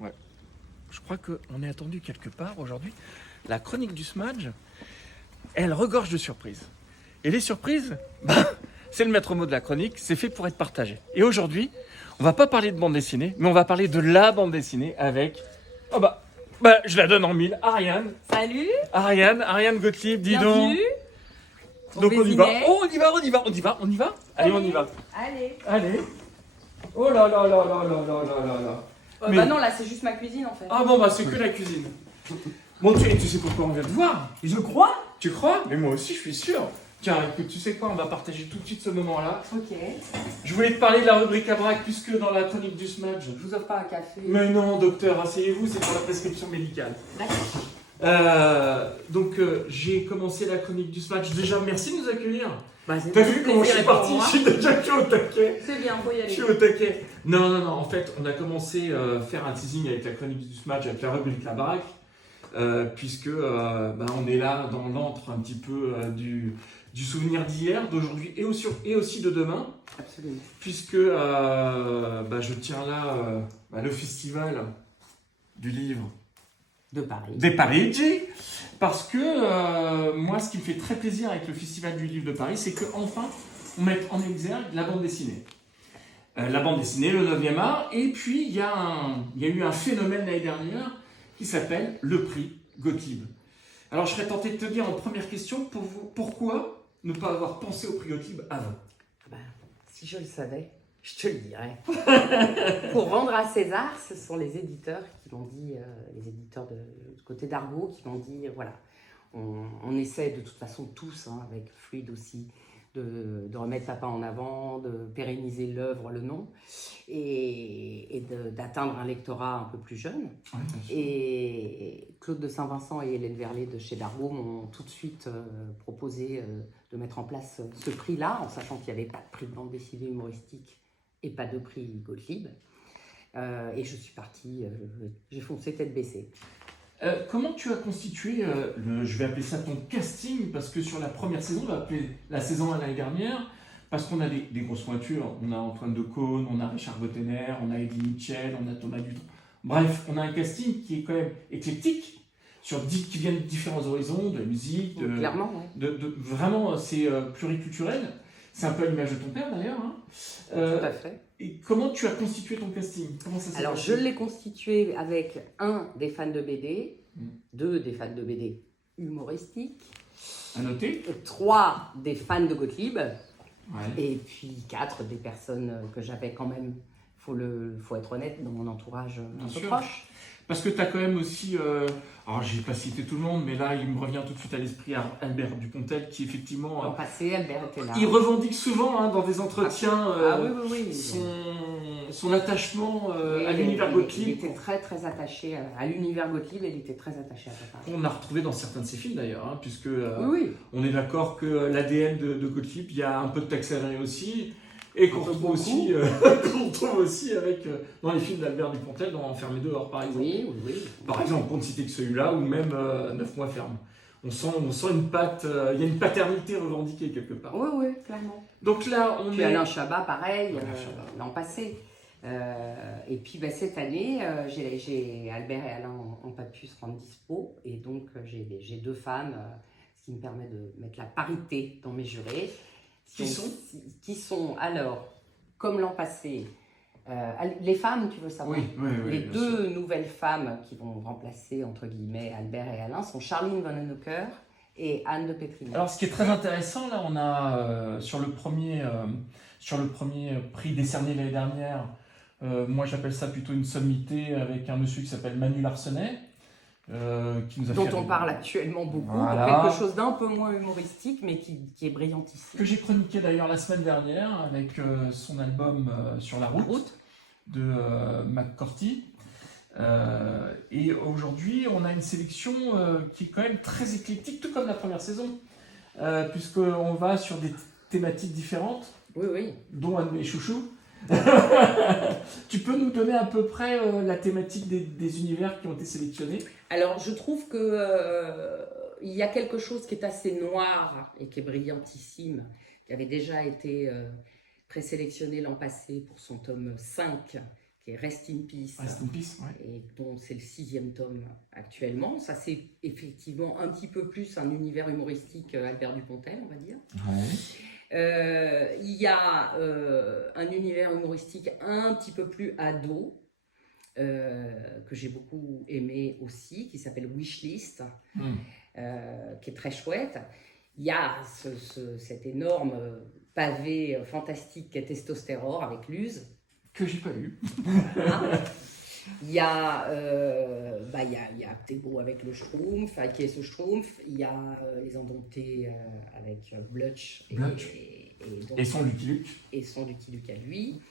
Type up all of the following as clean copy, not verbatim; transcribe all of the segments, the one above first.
Ouais. Je crois qu'on est attendu quelque part aujourd'hui. La chronique du Smudge, elle regorge de surprises. Et les surprises, c'est le maître mot de la chronique, c'est fait pour être partagé. Et aujourd'hui, on va pas parler de bande dessinée, mais on va parler de la bande dessinée avec... Oh je la donne en mille. Ariane. Salut. Ariane Gottlieb, dis Bienvenue. donc. Donc on y va. Oh, on y va. Allez, on y va. Allez. Oh là là là là là là là là là. Mais- Bah non, là c'est juste ma cuisine en fait. Ah bon, c'est que la cuisine. Bon, tu sais pourquoi on vient te voir? Je crois. Tu crois? Mais moi aussi, je suis sûr. Tiens, écoute, tu sais quoi? On va partager tout de suite ce moment-là. Ok. Je voulais te parler de la rubrique à braque plus que dans la chronique du Smudge. Je vous offre pas un café. Mais non, docteur, asseyez-vous, c'est pour la prescription médicale. D'accord. J'ai commencé la chronique du Smudge. Déjà, merci de nous accueillir. Bah, c'est T'as tout vu comment je suis plaisir parti? pour moi. Je suis déjà au taquet. C'est bien, faut y Je aller. suis au taquet. Non. En fait, on a commencé à faire un teasing avec la chronique du Smudge, avec la rubrique La Baraque, puisque on est là dans l'antre un petit peu du souvenir d'hier, d'aujourd'hui et aussi de demain, Absolument. puisque je tiens là le festival du livre De Paris. des Parigi, parce que moi, ce qui me fait très plaisir avec le Festival du Livre de Paris, c'est qu'enfin, on met en exergue la bande dessinée. La bande dessinée, le 9e art, et puis il y a eu un phénomène l'année dernière qui s'appelle le prix Gottlieb. Alors, je serais tenté de te dire en première question, pourquoi ne pas avoir pensé au prix Gottlieb avant? Bah, si je le savais, je te le dirais. Pour rendre à César, ce sont les éditeurs qui l'ont dit, les éditeurs du côté d'Argo qui l'ont dit, voilà, on essaie de toute façon tous, avec Fluide aussi, de remettre Papa en avant, de pérenniser l'œuvre, le nom, et d'atteindre un lectorat un peu plus jeune. Oui, bien sûr. Et Claude de Saint-Vincent et Hélène Verlet de chez Dargaud m'ont tout de suite proposé de mettre en place ce prix-là, en sachant qu'il n'y avait pas de prix de bande dessinée humoristique et pas de prix Gottlieb. Et je suis partie, j'ai foncé tête baissée. Comment tu as constitué, je vais appeler ça ton casting, parce que sur la première saison, on va appeler la saison à l'année dernière, parce qu'on a des grosses pointures. On a Antoine Decaune, on a Richard Bottener, on a Eddie Mitchell, on a Thomas Dutronc. Bref, on a un casting qui est quand même éclectique, qui vient de différents horizons, de la musique, Clairement, ouais. vraiment, c'est pluriculturel. C'est un peu à l'image de ton père d'ailleurs. Tout à fait. Et comment tu as constitué ton casting? Comment ça s'est Alors, passé? je l'ai constitué avec un des fans de BD, deux des fans de BD humoristiques, À noter. trois des fans de Gottlieb, Ouais. et puis quatre des personnes que j'avais quand même, faut être honnête, dans mon entourage un Bien peu sûr. proche. Parce que tu as quand même aussi, alors je vais pas citer tout le monde, mais là il me revient tout de suite à l'esprit Albert Dupontel qui effectivement, L'an passé, Albert était là. il revendique souvent dans des entretiens Oui. son attachement à Et l'univers il Gottlieb, était très attaché à l'univers Gottlieb, et il était très attaché à Papa. qu'on a retrouvé dans certains de ses films d'ailleurs, puisque Oui. on est d'accord que l'ADN de Gottlieb, il y a un peu de Tex Avery aussi, et qu'on Un peu retrouve beaucoup. aussi, qu'on retrouve aussi avec, dans les films d'Albert Dupontel, dans Enfermé dehors par exemple. Oui. Par exemple, pour ne citer que celui-là, ou même 9 mois ferme. On sent une patte, il y a une paternité revendiquée quelque part. Oui, clairement. Donc là, on Puis est... Alain Chabat, pareil, Alain Chabat. l'an passé. Et puis cette année, Albert et Alain n'ont pas pu se rendre dispo, et donc j'ai deux femmes, ce qui me permet de mettre la parité dans mes jurés. Qui sont alors, comme l'an passé, les femmes, tu veux savoir? Oui, Les bien deux sûr. nouvelles femmes qui vont remplacer, entre guillemets, Albert et Alain sont Charline Vanhoenacker et Anne de Pétrinel. Alors, ce qui est très intéressant, là, on a sur le premier prix décerné l'année dernière, moi j'appelle ça plutôt une sommité avec un monsieur qui s'appelle Manu Larsenet, qui nous a Dont fait... on parle actuellement beaucoup, Voilà. quelque chose d'un peu moins humoristique, mais qui est brillantissime. Que j'ai chroniqué d'ailleurs la semaine dernière avec son album Sur la route, de McCarthy. Et aujourd'hui, on a une sélection qui est quand même très éclectique, tout comme la première saison, puisqu'on va sur des thématiques différentes, Oui. dont un de mes chouchous. Tu peux nous donner à peu près la thématique des univers qui ont été sélectionnés? Alors, je trouve que il y a quelque chose qui est assez noir et qui est brillantissime, qui avait déjà été présélectionné l'an passé pour son tome 5, qui qui est Rest in Peace. Rest in peace, ouais. Et dont c'est le 6e tome actuellement. Ça, c'est effectivement un petit peu plus un univers humoristique Albert Dupontel, on va dire. Ouais. Il y a un univers humoristique un petit peu plus ado, que j'ai beaucoup aimé aussi, qui s'appelle Wishlist, qui est très chouette. Il y a cet énorme pavé fantastique qu'est Testostérore avec Luz. Que j'ai pas lu. Voilà. Il y a Thébault avec le Schtroumpf, qui est ce Schtroumpf. Il y a Les Indomptés avec Blutch. Et son Lucky Luke. Et son Lucky Luke à lui.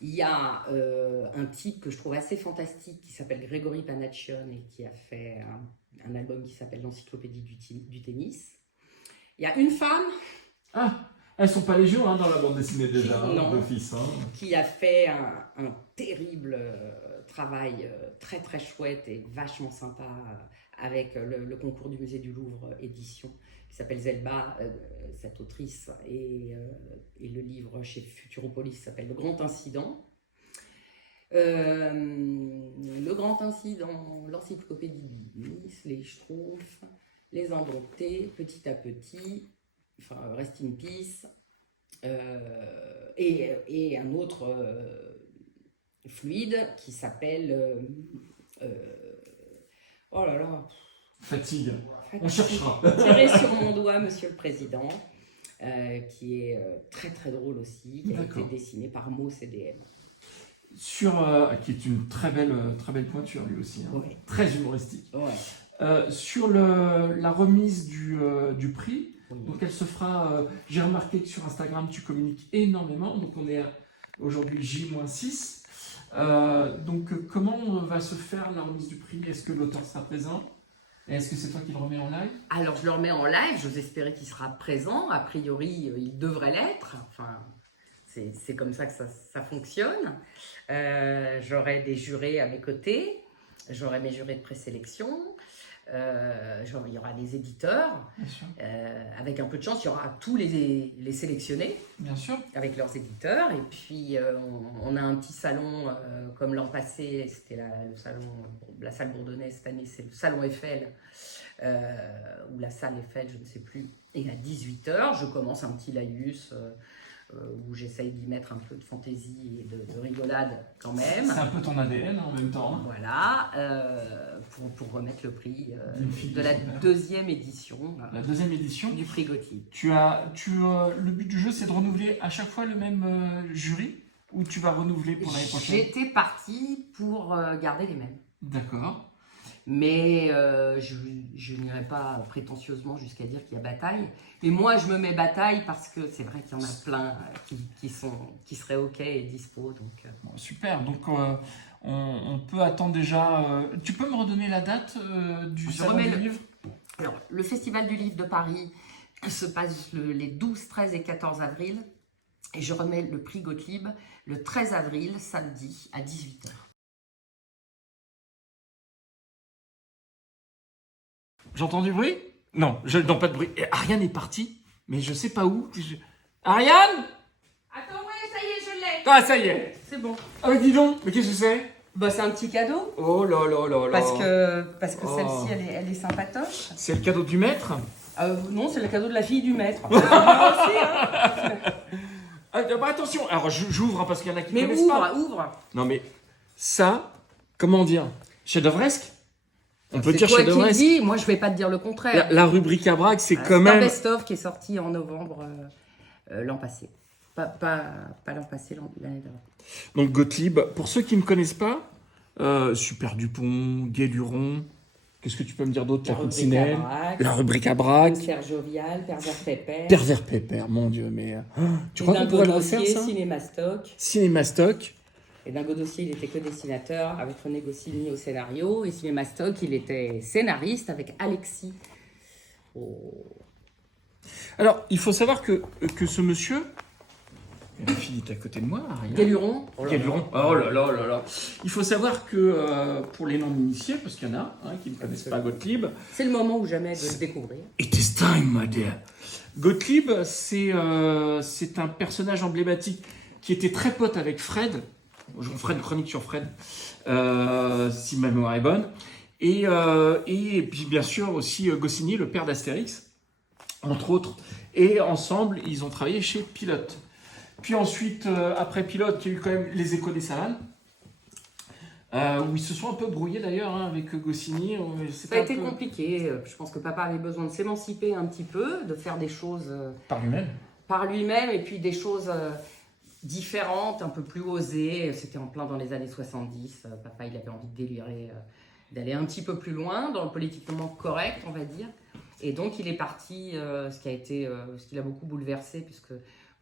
Il y a un type que je trouve assez fantastique qui s'appelle Grégory Panaccion et qui a fait un album qui s'appelle l'Encyclopédie du tennis. Il y a une femme. Ah, elles sont pas légion dans la bande dessinée déjà, d'office. Qui a fait un terrible travail très très chouette et vachement sympa avec le concours du Musée du Louvre édition, qui s'appelle Zelba, cette autrice, et le livre chez Futuropolis s'appelle Le Grand Incident. Le Grand Incident, l'Encyclopédie du tennis, les Schtroumpfs, Les Indomptés, Petit à Petit, enfin Rest in Peace, et un autre fluide qui s'appelle oh là là, Fatigue. On cherchera. Tirez sur mon doigt, Monsieur le Président, qui est très très drôle aussi, qui a été dessiné par Mo CDM. Qui est une très belle pointure lui aussi, Ouais. Très humoristique. Ouais. Sur la remise du prix, Oui. donc elle se fera, j'ai remarqué que sur Instagram tu communiques énormément, donc on est aujourd'hui J-6. Donc comment va se faire la remise du prix? Est-ce que l'auteur sera présent? Et est-ce que c'est toi qui le remets en live? Alors je le remets en live, j'ose espérer qu'il sera présent, a priori il devrait l'être, enfin c'est comme ça que ça fonctionne. J'aurai des jurés à mes côtés, j'aurai mes jurés de présélection, il y aura des éditeurs, Bien sûr. avec un peu de chance il y aura tous les sélectionnés, Bien sûr. avec leurs éditeurs, et puis on a un petit salon comme l'an passé, c'était la salle Bourdonnais, cette année c'est le salon Eiffel, ou la salle Eiffel, je ne sais plus, et à 18h je commence un petit laïus où j'essaye d'y mettre un peu de fantaisie et de rigolade quand même. C'est un peu ton ADN en même temps. Voilà, pour remettre le prix de la deuxième édition. La deuxième édition du prix Gottlieb. Le but du jeu, c'est de renouveler à chaque fois le même jury, ou tu vas renouveler pour l'année prochaine? J'étais partie pour garder les mêmes. D'accord. Mais je n'irai pas prétentieusement jusqu'à dire qu'il y a bataille. Mais moi, je me mets bataille parce que c'est vrai qu'il y en a plein qui seraient OK et dispo. Donc, Bon, super. Donc, on peut attendre déjà... tu peux me redonner la date du Salon du Livre? Alors, le Festival du Livre de Paris se passe les 12, 13 et 14 avril. Et je remets le prix Gottlieb le 13 avril, samedi, à 18h. J'entends du bruit? Non, pas de bruit. Et Ariane est partie, mais je sais pas où. Ariane? Attends, ouais, ça y est, je l'ai. Ah, ça y est. C'est bon. Ah, dis donc, mais qu'est-ce que c'est? Bah, c'est un petit cadeau. Oh là là là là. Parce que celle-ci, elle est sympatoche. C'est le cadeau du maître? Non, c'est le cadeau de la fille du maître. C'est bien aussi, hein. Bah, attention, alors j'ouvre parce qu'il y en a qui connaissent pas. Ouvre. Non mais ça, comment dire, chef-d'œuvresque? On peut C'est dire toi qui le chef-d'œuvresque. dis, moi je vais pas te dire le contraire. La rubrique à braque, c'est quand C'est un même... best-of qui est sorti en novembre l'an passé. Pas l'an passé, l'année d'avant. Donc Gottlieb, pour ceux qui ne connaissent pas, Super Dupont, Guéluron, qu'est-ce que tu peux me dire d'autre? La Coccinelle, la rubrique à braque, Serge Jovial, Pervers Pépère. Pervers Pépère, mon Dieu, mais... tu crois qu'on pourrait le refaire, ça? Cinémastock. Cinémastock. Et Dingo Dossier, il était que dessinateur avec René Goscinny au scénario. Et Cinémastock, il était scénariste avec Alexis. Alors, il faut savoir que ce monsieur... La fille est à côté de moi, Ariane. Guéluron. Guéluron. Oh là là là là. Il faut savoir que pour les non-initiés, parce qu'il y en a qui ne connaissent pas Gottlieb... C'est le moment ou jamais de le découvrir. It is time, my dear. Gottlieb, c'est un personnage emblématique qui était très pote avec Fred, On fera une chronique sur Fred, si ma mémoire est bonne. Et puis bien sûr aussi Goscinny, le père d'Astérix, entre autres. Et ensemble, ils ont travaillé chez Pilote. Puis ensuite, après Pilote, il y a eu quand même les Échos des Savanes, où ils se sont un peu brouillés d'ailleurs avec Goscinny. Ça a été compliqué. Je pense que papa avait besoin de s'émanciper un petit peu, de faire des choses Par lui-même. Par lui-même, et puis des choses différentes, un peu plus osées. C'était en plein dans les années 70. Papa, il avait envie de délirer, d'aller un petit peu plus loin dans le politiquement correct, on va dire. Et donc, il est parti, ce qui l'a beaucoup bouleversé,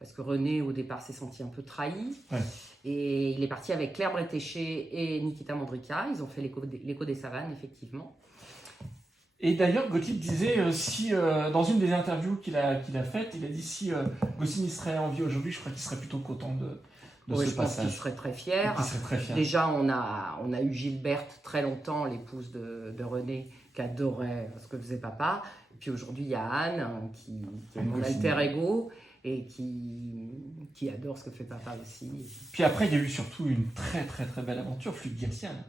parce que René, au départ, s'est senti un peu trahi. Ouais. Et il est parti avec Claire Bretéché et Nikita Mandrika. Ils ont fait l'Écho des Savanes, effectivement. Et d'ailleurs, Gottlieb disait, dans une des interviews qu'il a faites, il a dit si Goscinny serait en vie aujourd'hui, je crois qu'il serait plutôt content de ce je pense passage. qu'il serait très fier. Déjà, on a eu Gilberte très longtemps, l'épouse de René, qui adorait ce que faisait papa. Et puis aujourd'hui, il y a Anne, qui est mon alter ego, et qui adore ce que fait papa aussi. Puis après, il y a eu surtout une très très très belle aventure, Fluide-Glaciale.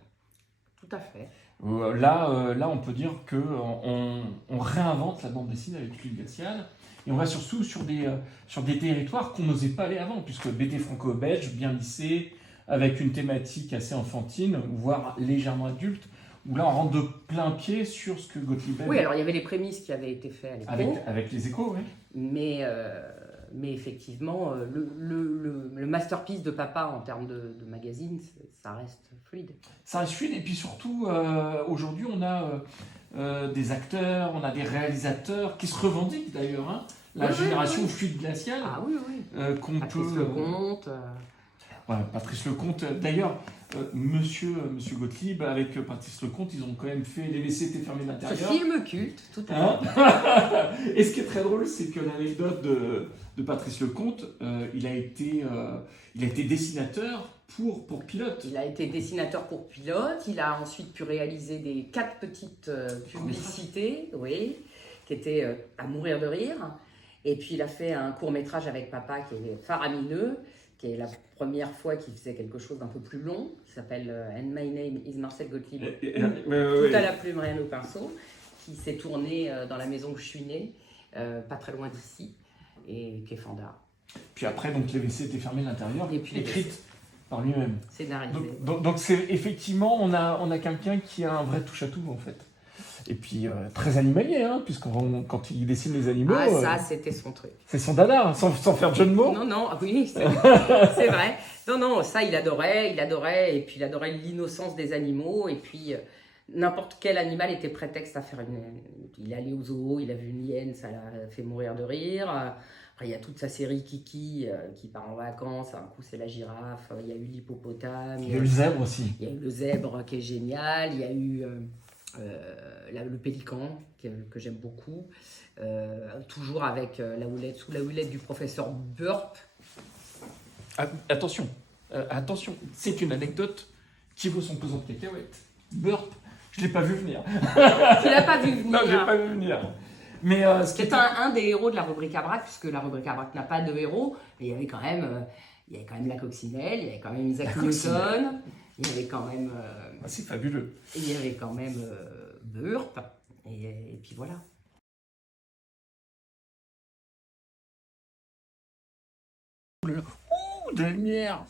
Tout à fait. Là, on peut dire qu'on réinvente la bande dessinée avec Fluide-Glaciale. Et on va surtout sur des territoires qu'on n'osait pas aller avant, puisque BD franco-belge, bien lissé, avec une thématique assez enfantine, voire légèrement adulte, où là on rentre de plein pied sur ce que Gottlieb... Oui, alors il y avait les prémices qui avaient été faites à l'époque. Avec les Échos, oui. Mais effectivement, le masterpiece de papa en termes de magazine, ça reste fluide. Ça reste fluide, et puis surtout, aujourd'hui, on a des acteurs, on a des réalisateurs qui se revendiquent d'ailleurs, hein. La génération Fluide-Glaciale. Ah oui, oui. Patrice Lecomte. Voilà, Patrice Lecomte. D'ailleurs, monsieur Gottlieb, avec Patrice Lecomte, ils ont quand même fait Les WC étaient fermés de l'intérieur. Ce film culte, tout à fait. Et ce qui est très drôle, c'est que l'anecdote de Patrice Lecomte, il a été dessinateur pour Pilote. Il a été dessinateur pour Pilote. Il a ensuite pu réaliser 4 petites publicités, oui, qui étaient à mourir de rire. Et puis il a fait un court-métrage avec papa qui est faramineux, qui est la première fois qu'il faisait quelque chose d'un peu plus long, qui s'appelle And My Name is Marcel Gottlieb, tout à la plume, rien au pinceau, qui s'est tourné dans la maison où je suis née, pas très loin d'ici, et qui est fandard. Puis après, donc, les WC étaient fermés de l'intérieur, écrite par lui-même. Scénarisé. Donc c'est effectivement, on a quelqu'un qui a un vrai touche-à-tout, en fait. Et puis, très animalier, hein, quand il dessine les animaux... Ah, ça, c'était son truc. C'est son dada, hein, sans faire de jeu de mots. Non, oui, c'est vrai. Non, ça, il adorait, et puis il adorait l'innocence des animaux, et puis n'importe quel animal était prétexte à faire Il allait au zoo, il a vu une hyène, ça l'a fait mourir de rire. Après, il y a toute sa série Kiki qui part en vacances, un coup c'est la girafe, il y a eu l'hippopotame. Il y a eu le zèbre aussi. Il y a eu le zèbre qui est génial, il y a eu... le pélican que j'aime beaucoup, toujours avec sous la houlette du professeur Burp. Attention, c'est une anecdote qui vaut son pesant de cacahuètes. Burp, je l'ai pas vu venir. Tu l'as pas vu venir? Non, je l'ai pas vu venir. Mais c'est un des héros de la rubrique à braque, puisque la rubrique à braque n'a pas de héros, mais il y avait quand même la coccinelle, il y avait quand même Isaac Newton. Il y avait quand même... c'est fabuleux. Il y avait quand même Burp, et puis voilà. Ouh, de la lumière.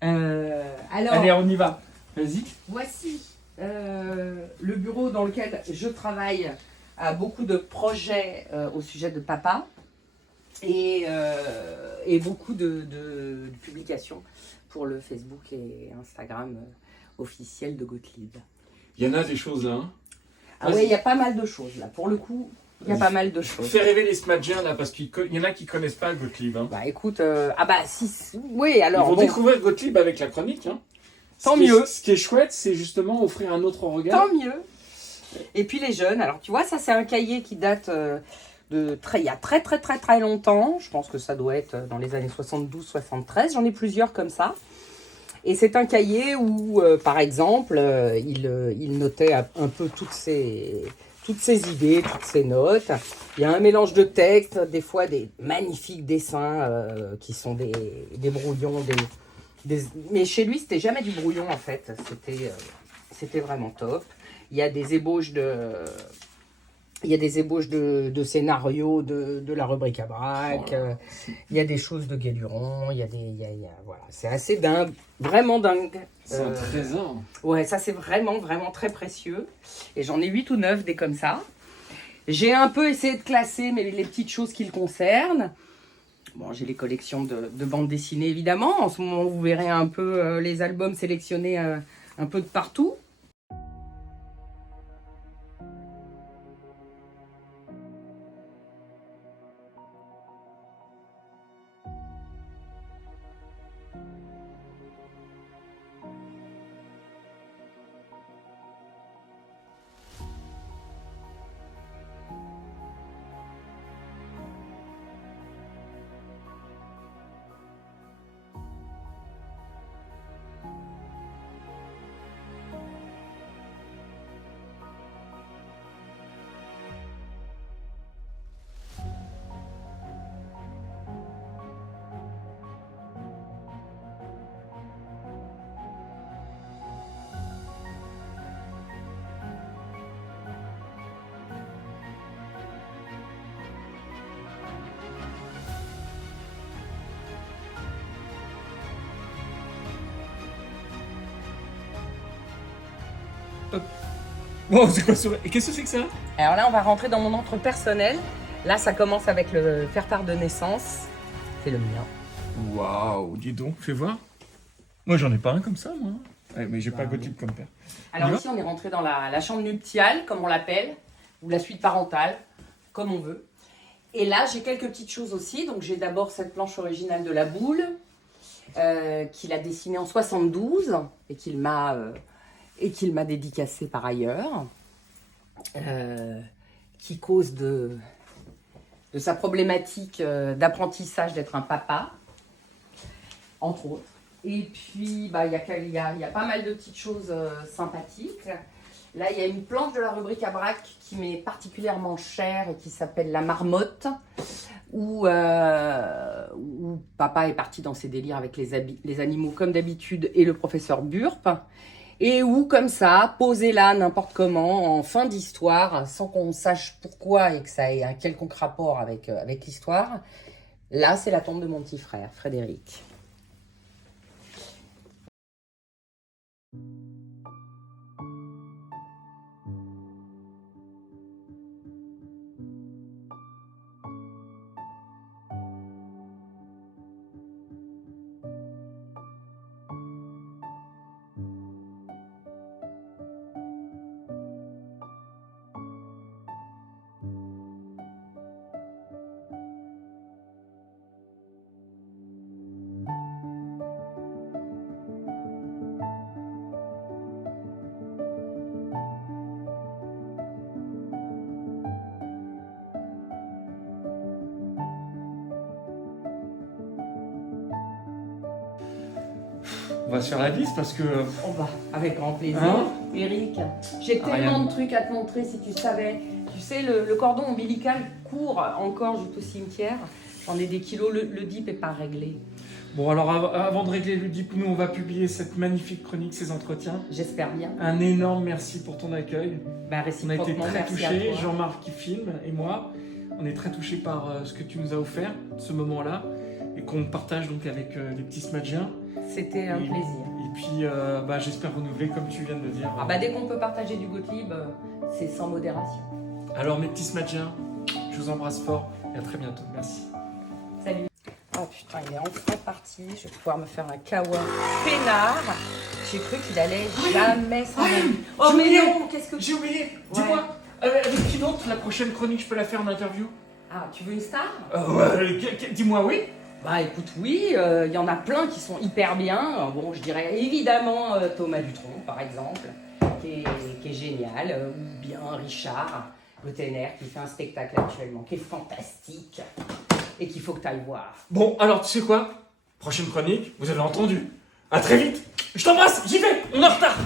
Alors, allez, on y va. Vas-y. Voici le bureau dans lequel je travaille à beaucoup de projets au sujet de papa et beaucoup de publications pour le Facebook et Instagram officiel de Gottlieb. Il y en a des choses là. Hein. Ah oui, il y a pas mal de choses là. Pour le coup, il y a pas mal de choses. Fais rêver les smadgiens là, parce qu'il y en a qui connaissent pas Gottlieb. Hein. Bah écoute, oui, alors... Ils vont découvrir Gottlieb avec la chronique. Hein. Tant mieux. Ce qui est chouette, c'est justement offrir un autre regard. Tant mieux. Et puis les jeunes, alors tu vois, ça c'est un cahier qui date il y a très très très très longtemps. Je pense que ça doit être dans les années 72-73. J'en ai plusieurs comme ça. Et c'est un cahier où, par exemple, il notait un peu toutes ses idées, toutes ses notes. Il y a un mélange de textes, des fois des magnifiques dessins qui sont des brouillons, Mais chez lui, c'était jamais du brouillon en fait. C'était vraiment top. Il y a des ébauches de scénarios de la rubrique à braque. Il y a des choses de Guéluron. Voilà, c'est assez dingue, vraiment dingue. C'est un trésor. Ouais, ça c'est vraiment, vraiment très précieux. Et j'en ai 8 ou 9 des comme ça. J'ai un peu essayé de classer les petites choses qui le concernent. Bon, j'ai les collections de bandes dessinées, évidemment. En ce moment, vous verrez un peu les albums sélectionnés un peu de partout. Wow, c'est quoi ça? Et qu'est-ce que c'est que ça? Alors là, on va rentrer dans mon entre personnel. Là, ça commence avec le faire-part de naissance. C'est le mien. Waouh, dis donc, fais voir. Moi, j'en ai pas un comme ça, moi. Ouais, mais j'ai pas Gottlieb comme père. Alors On y va ici, on est rentré dans la chambre nuptiale, comme on l'appelle, ou la suite parentale, comme on veut. Et là, j'ai quelques petites choses aussi. Donc, j'ai d'abord cette planche originale de la boule, qu'il a dessinée en 72 et qu'il m'a dédicacée par ailleurs, qui cause de sa problématique d'apprentissage d'être un papa, entre autres. Et puis, il y a pas mal de petites choses sympathiques. Là, il y a une planche de la rubrique à braque qui m'est particulièrement chère et qui s'appelle La Marmotte, où papa est parti dans ses délires avec les animaux comme d'habitude et le professeur Burp. Et où, comme ça, posé là, n'importe comment, en fin d'histoire, sans qu'on sache pourquoi et que ça ait un quelconque rapport avec l'histoire, là, c'est la tombe de mon petit frère, Frédéric. On va se faire la liste parce que. On va, avec grand plaisir. Hein Eric, j'ai tellement Ariane. de trucs à te montrer si tu savais. Tu sais, le cordon ombilical court encore jusqu'au cimetière. J'en ai des kilos, le DIP n'est pas réglé. Bon, alors avant de régler le DIP, nous, on va publier cette magnifique chronique, ces entretiens. J'espère bien. Un énorme merci pour ton accueil. Bah, On a réciproquement, été très merci à touchés, toi. Jean-Marc qui filme et moi. On est très touchés par ce que tu nous as offert, ce moment-là, et qu'on partage donc avec les petits Smadjiens. C'était un Et- plaisir. Et puis, j'espère renouveler, comme tu viens de le dire. Ah bah, dès qu'on peut partager du Gottlieb, c'est sans modération. Alors, mes petits Smadjiens, je vous embrasse fort et à très bientôt. Merci. Salut. Oh putain, il est enfin parti. Je vais pouvoir me faire un kawa peinard. J'ai cru qu'il allait jamais s'en aller. Oh J'ai mais oublié. non, qu'est-ce que J'ai oublié, dis-moi, avec qui d'autre la prochaine chronique, je peux la faire en interview? Ah, tu veux une star? Dis-moi oui. Bah écoute, oui, il y en a plein qui sont hyper bien. Bon, je dirais évidemment Thomas Dutronc, par exemple, qui est génial. Ou bien Richard Gottener, qui fait un spectacle actuellement, qui est fantastique et qu'il faut que tu ailles voir. Bon, alors tu sais quoi? Prochaine chronique, vous avez entendu. À très vite. Je t'embrasse, j'y vais, on est en retard.